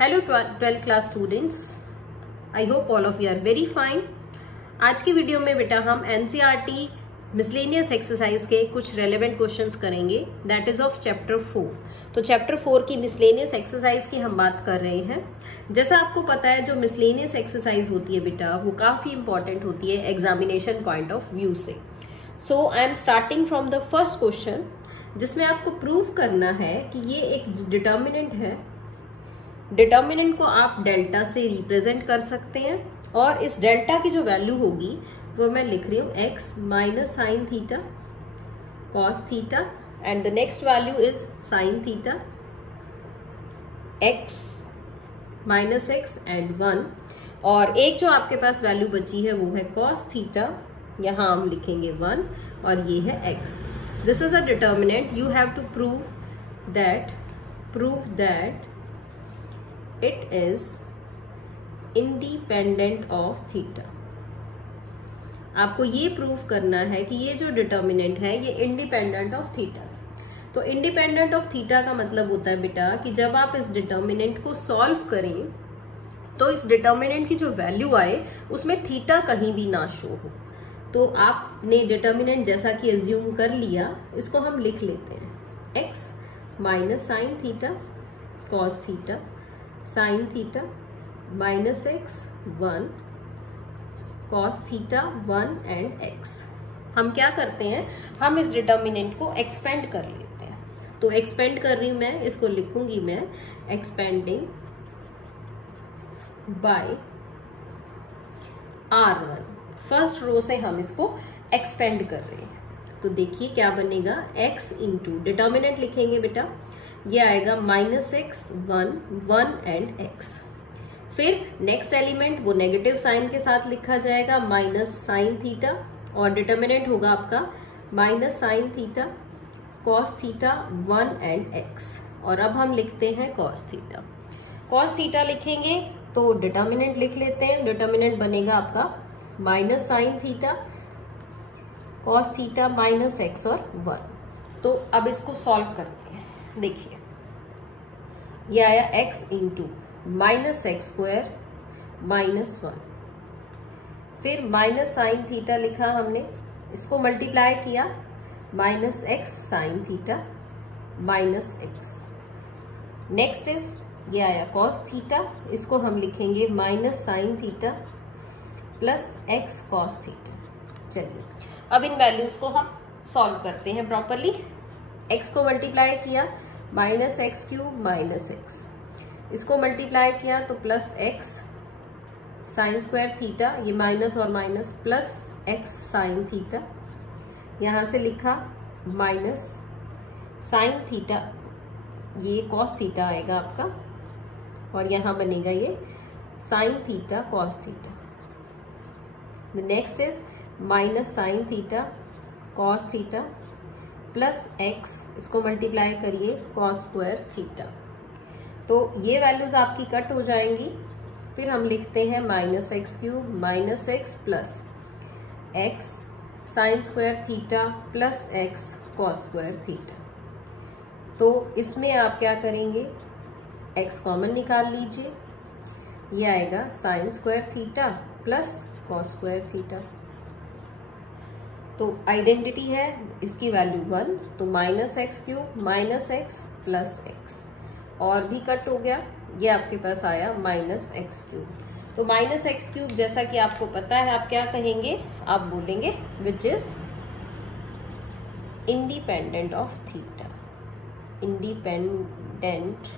Hello 12th class students, I hope all of you are very fine. आज की video में बेटा हम एनसीईआरटी मिसलेनियस एक्सरसाइज के कुछ रेलेवेंट क्वेश्चंस करेंगे, दैट इज ऑफ चैप्टर 4। तो चैप्टर 4 की मिसलेनियस एक्सरसाइज की हम बात कर रहे हैं। जैसा आपको पता है, जो मिसलेनियस एक्सरसाइज होती है बेटा वो काफी इंपॉर्टेंट होती है एग्जामिनेशन पॉइंट ऑफ व्यू से। So I am starting from the first question, जिसमें आपको प्रूव करना है कि ये एक डिटर्मिनेंट है। डिटर्मिनेंट को आप डेल्टा से रिप्रेजेंट कर सकते हैं और इस डेल्टा की जो वैल्यू होगी वो मैं लिख रही हूं x minus sine theta cos theta and the next value is sine theta x minus x and 1, और एक जो आपके पास वैल्यू बची है वो है कॉस थीटा, यहां हम लिखेंगे 1 और ये है x। This is a determinant. You have to prove that it is independent of theta। आपको ये प्रूव करना है कि ये जो डिटर्मिनेंट है ये इंडिपेंडेंट ऑफ थीटा। तो इंडिपेंडेंट ऑफ थीटा का मतलब होता है बेटा कि जब आप इस डिटर्मिनेंट को सॉल्व करें तो इस डिटर्मिनेंट की जो वैल्यू आए उसमें थीटा कहीं भी ना शो हो। तो आपने डिटर्मिनेंट जैसा कि एज्यूम कर लिया, इसको हम लिख लेते हैं x minus sine theta cos theta sine theta minus x 1 cos theta 1 and x। हम क्या करते हैं, हम इस डिटर्मिनेंट को एक्सपेंड कर लेते हैं। तो एक्सपेंड कर रही हूं मैं, इसको लिखूंगी मैं expanding bye R1। First row से हम इसको एक्सपेंड कर रहे हैं। तो देखिए क्या बनेगा, x इंटू डिटर्मिनेंट लिखेंगे बेटा, ये आएगा माइनस एक्स 1 एंड x। फिर नेक्स्ट एलिमेंट वो नेगेटिव साइन के साथ लिखा जाएगा माइनस साइन थीटा, और डिटर्मिनेंट होगा आपका minus sine theta cos theta 1 and x। और अब हम लिखते हैं कॉस थीटा। कॉस थीटा लिखेंगे तो डिटर्मिनेंट लिख लेते हैं। डिटर्मिनेंट बनेगा आपका minus sine theta cos theta minus x और 1। तो अब इसको सॉल्व करते हैं। देखिए ये आया x into minus x square minus 1, फिर माइनस साइन थीटा लिखा हमने, इसको मल्टीप्लाई किया minus x sine theta minus x. Next is ये आया कॉस थीटा, इसको हम लिखेंगे minus sine theta plus x cos theta. चलिए अब इन वैल्यूज को हम सॉल्व करते हैं प्रॉपरली। x को मल्टीप्लाई किया minus x cube minus x, इसको मल्टीप्लाई किया तो plus x sine square theta, ये माइनस और minus plus x sine theta, यहां से लिखा माइनस साइन थीटा, ये कॉस थीटा आएगा आपका, और यहां बनेगा ये sine theta cos theta. Next is minus sine theta cos theta plus x, इसको मल्टीप्लाई करिए कॉस स्क्वायर थीटा। तो ये वैल्यूज आपकी कट हो जाएंगी। फिर हम लिखते हैं minus x cube minus x plus x sine square theta plus x cos square theta. तो इसमें आप क्या करेंगे, एक्स कॉमन निकाल लीजिए, ये आएगा sine square theta plus cos square theta. तो आइडेंटिटी है इसकी वैल्यू 1, तो minus x cube minus x plus x, और भी कट हो गया, ये आपके पास आया माइनस एक्स क्यूब। तो माइनस एक्स क्यूब जैसा कि आपको पता है आप क्या कहेंगे, आप बोलेंगे which is independent of theta. Independent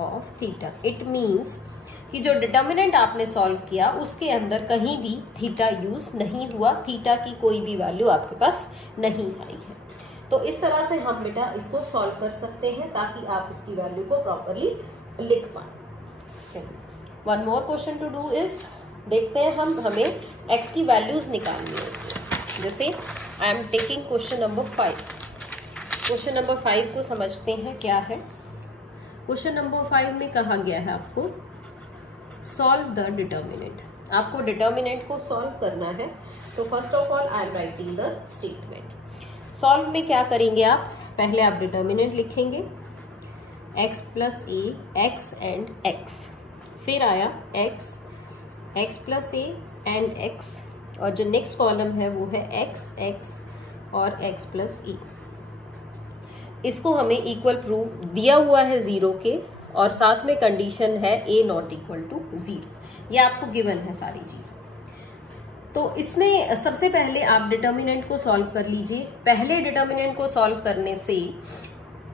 of theta it means कि जो डिटर्मिनेंट आपने सॉल्व किया उसके अंदर कहीं भी थीटा यूज नहीं हुआ, थीटा की कोई भी वैल्यू आपके पास नहीं आई है। तो इस तरह से हम बेटा इसको सॉल्व कर सकते हैं ताकि आप इसकी वैल्यू को प्रॉपरली लिख पाए। One more question to do is, देखते हैं हमें x की वैल्यूज निकालनी है। जैसे I am taking question number 5। Question number 5 को समझते हैं क्या है। क्वेश्चन नंबर 5 में कहा गया है आपको सॉल्व द डिटर्मिनेंट। आपको डिटर्मिनेंट को सॉल्व करना है। तो first of all I am writing the statement. Solve में क्या करेंगे आप, पहले आप डिटर्मिनेंट लिखेंगे, x plus a, x and x, फिर आया x plus A and x, और जो नेक्स्ट कॉलम है वो है x और x प्लस ए। इसको हमें इक्वल प्रूफ दिया हुआ है 0 के, और साथ में कंडीशन है a नॉट इक्वल टू 0। ये आपको गिवन है सारी चीज। तो इसमें सबसे पहले आप डिटर्मिनेंट को सॉल्व कर लीजिए। पहले डिटर्मिनेंट को सॉल्व करने से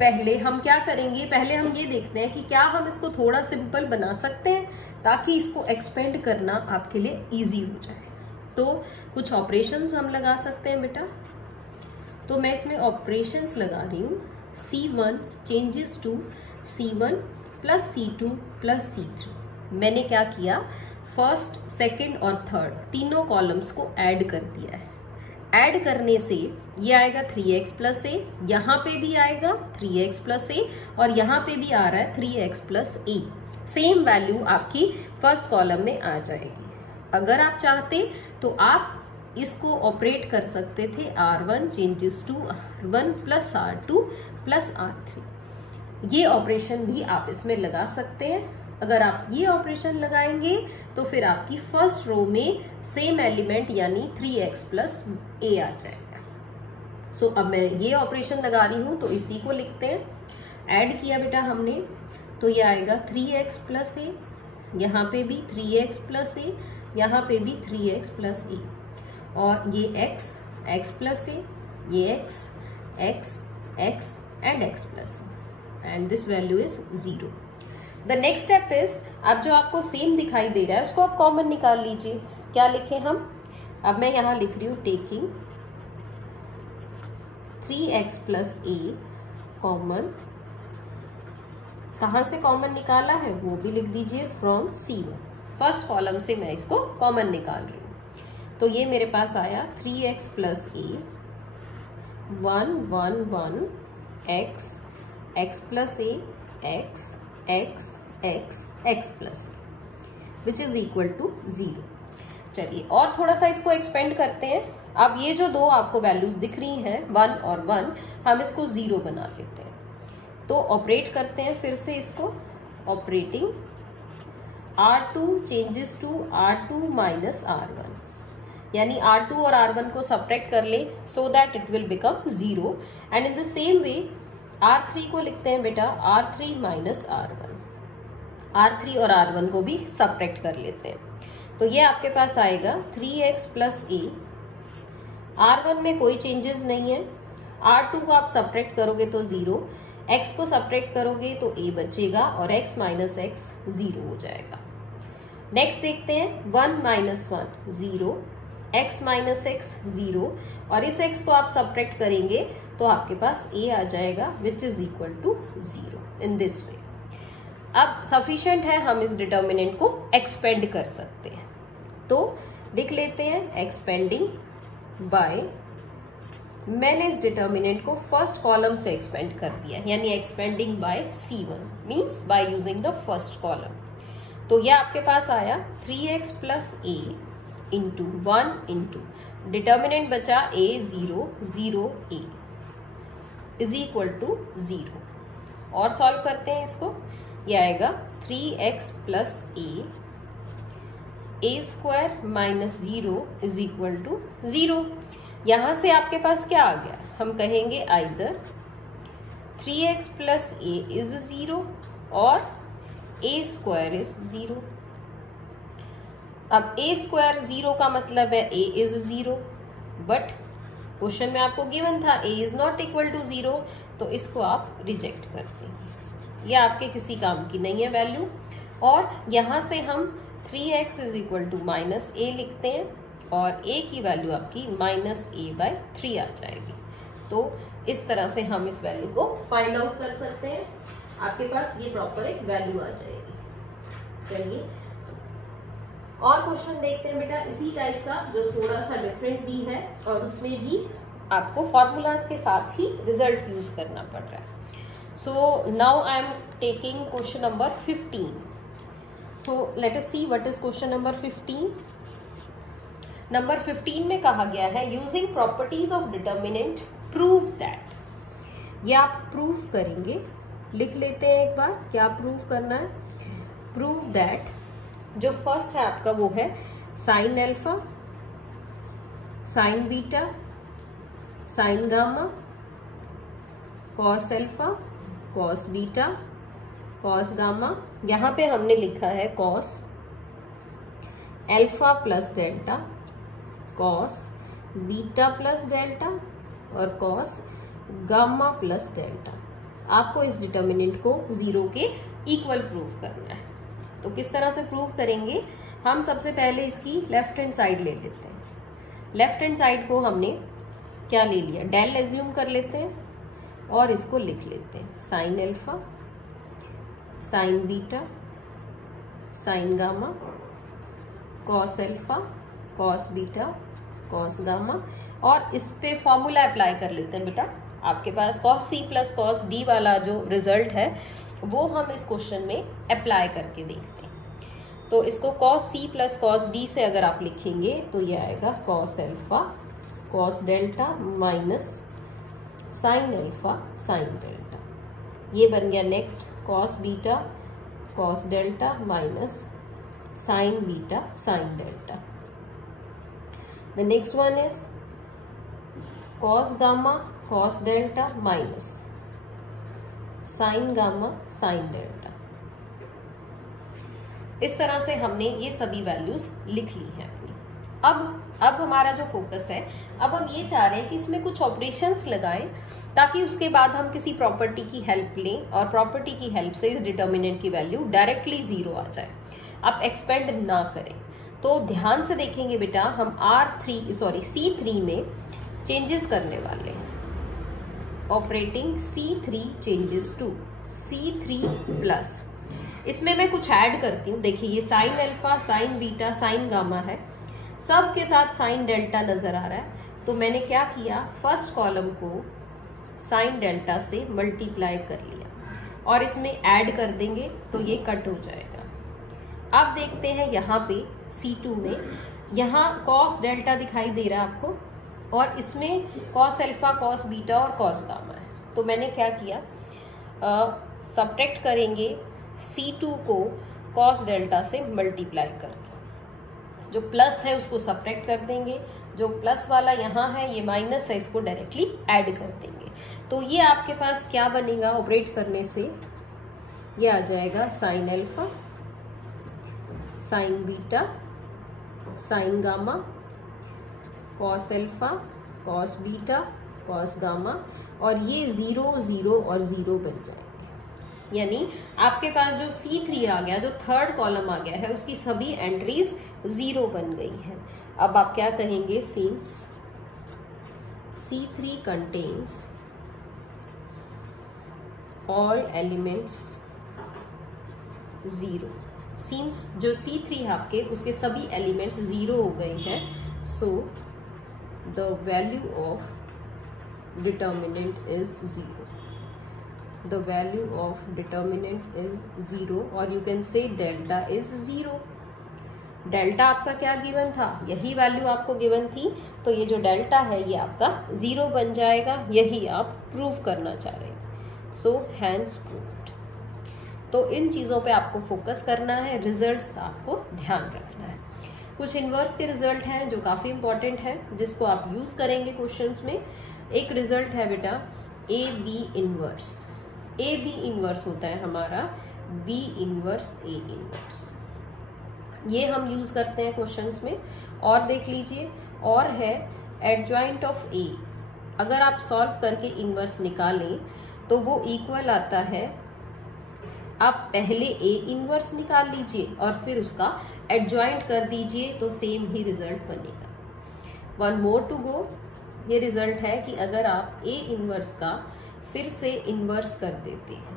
पहले हम क्या करेंगे, पहले हम ये देखते हैं कि क्या हम इसको थोड़ा सिंपल बना सकते हैं ताकि इसको एक्सपेंड करना आपके लिए इजी हो जाए। तो कुछ ऑपरेशंस हम लगा सकते हैं बेटा। तो मैं इसमें ऑपरेशंस लगा रही हूं। C1 changes to C1 plus C2 plus C3। मैंने क्या किया, फर्स्ट, सेकंड और थर्ड तीनों कॉलम्स को ऐड कर दिया है। ऐड करने से ये आएगा 3x प्लस ए, यहाँ पे भी आएगा 3x प्लस ए, और यहाँ पे भी आ रहा है 3x प्लस ए। सेम वैल्यू आपकी फर्स्ट कॉलम में आ जाएगी। अगर आप चाहते तो आप इसको ऑपरेट कर सकते थे R1 changes to R1 plus R2 plus R3। ये ऑपरेशन भी आप इसमें लगा सकते हैं। अगर आप ये ऑपरेशन लगाएंगे तो फिर आपकी फर्स्ट रो में सेम एलिमेंट यानी 3x प्लस ए आ जाएगा। सो अब मैं ये ऑपरेशन लगा रही हूं, तो इसी को लिखते हैं। ऐड किया बेटा हमने, तो ये आएगा 3x प्लस ए, यहाँ पे भी 3x प्लस ए, यहाँ पे भी 3x प्लस ए, और ये x प्लस ए, ये x and x plus, and this value is 0। The next step is, अब जो आपको सेम दिखाई दे रहा है उसको आप कॉमन निकाल लीजिए। क्या लिखें हम, अब मैं यहां लिख रही हूं टेकिंग 3x प्लस ए कॉमन। कहां से कॉमन निकाला है वो भी लिख दीजिए, फ्रॉम C1। फर्स्ट कॉलम से मैं इसको कॉमन निकाल रही हूं। तो ये मेरे पास आया 3x plus a 1 1 1 x plus a x plus, which is equal to 0। चलिए और थोड़ा सा इसको एक्सपेंड करते हैं। अब ये जो दो आपको वैल्यूज दिख रही हैं 1 और 1, हम इसको 0 बना लेते हैं। तो ऑपरेट करते हैं फिर से इसको, operating R2 changes to R2 minus R1, यानी R2 और R1 को सब्ट्रैक्ट कर ले so that it will become 0। And in the same way R3 को लिखते हैं बेटा R3 माइनस R1, R3 और R1 को भी सब्ट्रैक्ट कर लेते हैं। तो ये आपके पास आएगा 3x प्लस ए। R1 में कोई चेंजेस नहीं है, R2 को आप सब्ट्रैक्ट करोगे तो 0, x को सब्ट्रैक्ट करोगे तो a बचेगा, और x माइनस x 0 हो जाएगा। नेक्स्ट देखते हैं 1 माइनस 1 0, x माइनस x 0, और इस x को आप सब्ट्रैक्ट करेंगे तो आपके पास a आ जाएगा which is equal to 0 in this way. अब सफिशिएंट है, हम इस डिटर्मिनेंट को एक्सपेंड कर सकते हैं। तो लिख लेते हैं एक्सपेंडिंग बाय, मैंने इस डिटर्मिनेंट को फर्स्ट कॉलम से एक्सपेंड कर दिया, यानी expanding by C1 means by using the first column. तो यह आपके पास आया 3x plus a into 1 into determinant बचा a 0 0 a is equal to 0। और सॉल्व करते हैं इसको, यह आएगा 3x plus a square minus 0 is equal to 0। यहां से आपके पास क्या आ गया, हम कहेंगे either 3x plus A is 0 और a स्क्वायर इज 0। अब a स्क्वायर 0 का मतलब है a इज 0, बट क्वेश्चन में आपको गिवन था a is not equal to 0, तो इसको आप रिजेक्ट कर देंगे, यह आपके किसी काम की नहीं है वैल्यू। और यहां से हम 3x is equal to minus a लिखते हैं, और a की वैल्यू आपकी माइनस a/3 आ जाएगी। तो इस तरह से हम इस वैल्यू को फाइंड आउट कर सकते हैं, आपके पास ये प्रॉपर एक वैल्यू आ जाएगी। चलिए और क्वेश्चन देखते हैं बेटा इसी टाइप का, जो थोड़ा सा डिफरेंट भी है, और उसमें भी आपको फॉर्मूलाज के साथ ही रिजल्ट यूज करना पड़ रहा है। So now I am taking question number 15। So let us see what is question number 15। Number 15 में कहा गया है using properties of determinant prove that. ये आप प्रूव करेंगे लिख लेते हैं एक बार, क्या प्रूव करना है। प्रूव दैट जो फर्स्ट है आपका वो है sign alpha, sine beta, sine gamma, cos alpha, cos beta, cos gamma. यहां पे हमने लिखा है cos alpha plus delta, cos beta plus delta और कॉस गामा प्लस डेल्टा। आपको इस डिटर्मिनेंट को 0 के इक्वल प्रूव करना है। तो किस तरह से प्रूव करेंगे, हम सबसे पहले इसकी लेफ्ट हैंड साइड ले लेते हैं। लेफ्ट हैंड साइड को हमने क्या ले लिया, डेल एज्यूम कर लेते हैं और इसको लिख लेते हैं sign alpha, sine beta, sine gamma, cos alpha, cos beta, cos gamma. और इस पे फॉर्मूला अप्लाई कर लेते हैं बेटा। आपके पास cos C plus cos D वाला जो रिजल्ट है वो हम इस क्वेश्चन में अप्लाई करके देखते हैं। तो इसको cos C plus cos D से अगर आप लिखेंगे तो ये आएगा cos alpha cos delta minus sine alpha sine delta. ये बन गया next cos beta cos delta minus sine beta sine delta. The next one is cos gamma cos delta minus sine gamma sine delta. इस तरह से हमने ये सभी values लिख ली हैं अपनी। अब हमारा जो फोकस है, अब हम ये चाह रहे हैं कि इसमें कुछ ऑपरेशंस लगाएं ताकि उसके बाद हम किसी प्रॉपर्टी की हेल्प लें और प्रॉपर्टी की हेल्प से इस डिटर्मिनेंट की वैल्यू डायरेक्टली 0 आ जाए। आप एक्सपेंड ना करें। तो ध्यान से देखेंगे बेटा, हम C3 में चेंजेस करने वाले हैं। Operating C3 changes to C3 plus. इसमें मैं कुछ ऐड करती हूँ। देखिए ये sine alpha sine beta sine gamma है, सब के साथ साइन डेल्टा नजर आ रहा है। तो मैंने क्या किया, फर्स्ट कॉलम को साइन डेल्टा से मल्टीप्लाई कर लिया और इसमें ऐड कर देंगे तो ये कट हो जाएगा। अब देखते हैं यहाँ पे C2 में, यहाँ कॉस डेल्टा दिखाई दे रहा है आपको और इसमें कॉस अल्फा कॉस बीटा और कॉस गामा है। तो मैंने क्या किया, सब्ट्रैक्ट करेंगे C2 को कॉस डेल्टा से मल्टीप्लाई करके, जो प्लस है उसको सब्ट्रैक्ट कर देंगे, जो प्लस वाला यहाँ है ये माइनस है इसको डायरेक्टली ऐड कर देंगे। तो ये आपके पास क्या बनेगा, ऑपरेट करने से ये आ जाएगा sign alpha sine beta sine gamma cos alpha cos beta cos gamma और ये 0 0 और 0 बन जाएंगे। यानी आपके पास जो C3 आ गया, जो थर्ड कॉलम आ गया है, उसकी सभी एंट्रीज 0 बन गई है। अब आप क्या कहेंगे, since C3 contains all elements 0। Since जो C3 है आपके, उसके सभी एलिमेंट्स 0 हो गए हैं, so the value of determinant is 0। The value of determinant is 0 और you can say delta is 0। Delta आपका क्या गिवन था, यही वैल्यू आपको गिवन थी, तो ये जो डेल्टा है ये आपका 0 बन जाएगा। यही आप प्रूव करना चाह रहे हैं। So hence proved. तो इन चीजों पे आपको फोकस करना है, रिजल्ट्स का आपको ध्यान रखना है। कुछ इनवर्स के रिजल्ट हैं जो काफी इंपॉर्टेंट है, जिसको आप यूज करेंगे क्वेश्चंस में। एक रिजल्ट है बेटा A B inverse. A B inverse होता है हमारा बी इनवर्स ए इनवर्स, ये हम यूज करते हैं क्वेश्चंस में। और देख लीजिए, और है एडजॉइंट ऑफ ए। अगर आप सॉल्व करके इनवर्स निकालें तो वो इक्वल आता है, आप पहले ए इनवर्स निकाल लीजिए और फिर उसका एडजॉइंट कर दीजिए तो सेम ही रिजल्ट बनेगा। One more to go. ये रिजल्ट है कि अगर आप ए इनवर्स का फिर से इनवर्स कर देते हैं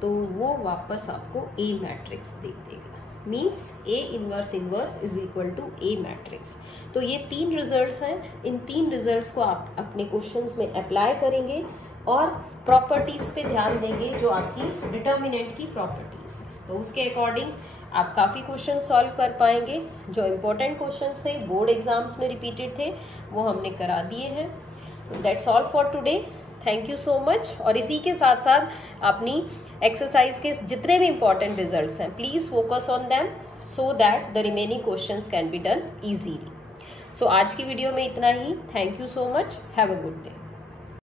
तो वो वापस आपको ए मैट्रिक्स दे देगा। Means A inverse inverse is equal to A matrix. तो ये 3 रिजल्ट्स हैं। इन 3 रिजल्ट्स को आप अपने क्वेश्चंस में अप्लाई करेंगे और प्रॉपर्टीज पे ध्यान देंगे जो आपकी डिटर्मिनेंट की प्रॉपर्टीज है। तो उसके अकॉर्डिंग आप काफी क्वेश्चन सॉल्व कर पाएंगे। जो इम्पोर्टेंट क्वेश्चंस थे, बोर्ड एग्जाम्स में रिपीटेड थे, वो हमने करा दिए हैं। That's all for today. Thank you so much. और इसी के साथ साथ अपनी एक्सरसाइज के जितने भी इंपॉर्टेंट रिजल्ट्स हैं, please focus on them so that the remaining questions can be done easily. So आज की वीडियो में इतना ही। Thank you so much. Have a good day.